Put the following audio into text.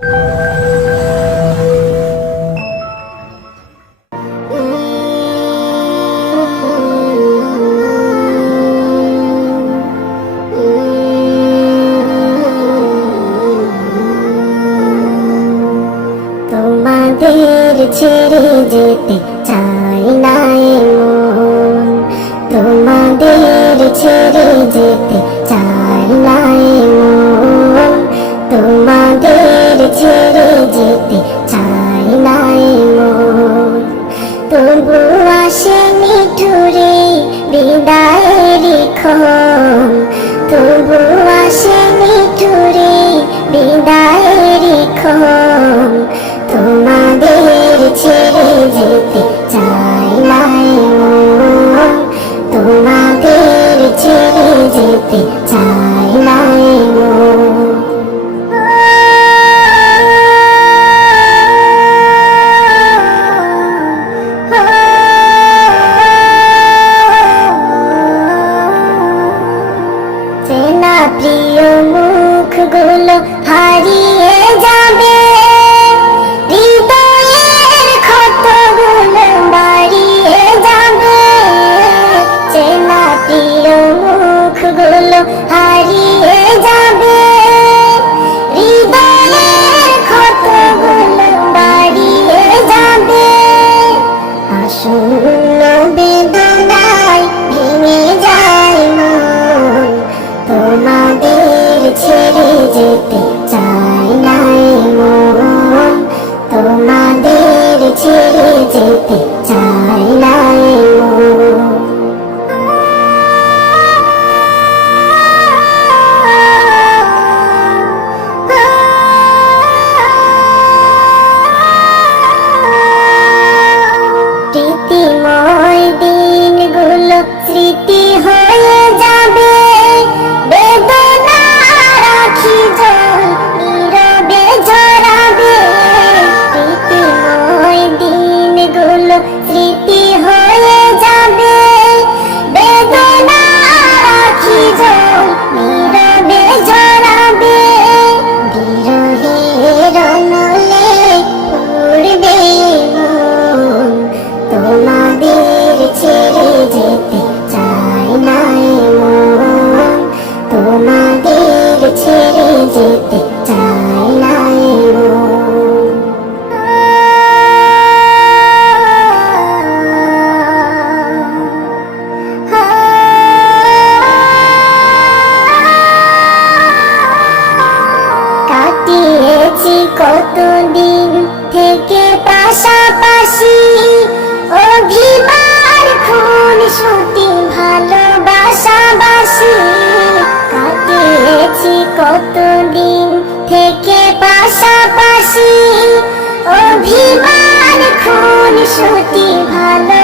তোমাদের ছেড়ে যেতে চাই না মন, তোমাদের ছেড়ে যেতে চাই না মন, তোমাদের ছেড়ে যেতে চাই না মন। তবু আসেনি ঠুরে বিদায়ের ক্ষণ, তবু আসেনি ঠুরে বিদায়ের ক্ষণ। তোমাদের ছেড়ে যেতে চাই না মন, তোমাদের ছেড়ে যেতে চাই না মন। চেনা প্রিয় মুখগুলো হারিয়ে যাবে, হৃদয়ের ক্ষতগুলো বাড়িয়ে যাবে। চেনা প্রিয় মুখগুলো হারিয়ে যাবে, হৃদয়ের ক্ষতগুলো বাড়িয়ে যাবে। আসন্ন বেদনায় ভেঙে যায় মন, তোমাদের ছেড়ে যেতে চাই না মন, তোমাদের ছেড়ে যেতে চাই না মন। স্মৃতিময় দিনগুলো স্মৃতি হয়ে যাবে, বেদনা রাখি জল নীরবে ঝরাবে। স্মৃতিময় দিনগুলো স্মৃতি হয়ে যাবে, বেদনা রাখি জল নীরবে ঝরাবে। বিরহের অনলে উড়বে মন, তোমাদের ছেড়ে যেতে চাই না মন, তোমাদের ছেড়ে যেতে চাই না মন। কাটিয়েছি কতদিন থেকে পাশাপাশি, অভিমান খুন সুতি ভালোবাসাবাসি। কাটিয়েছি কতদিন থেকে পাশাপাশি, অভিমান খুন সুতি ভালো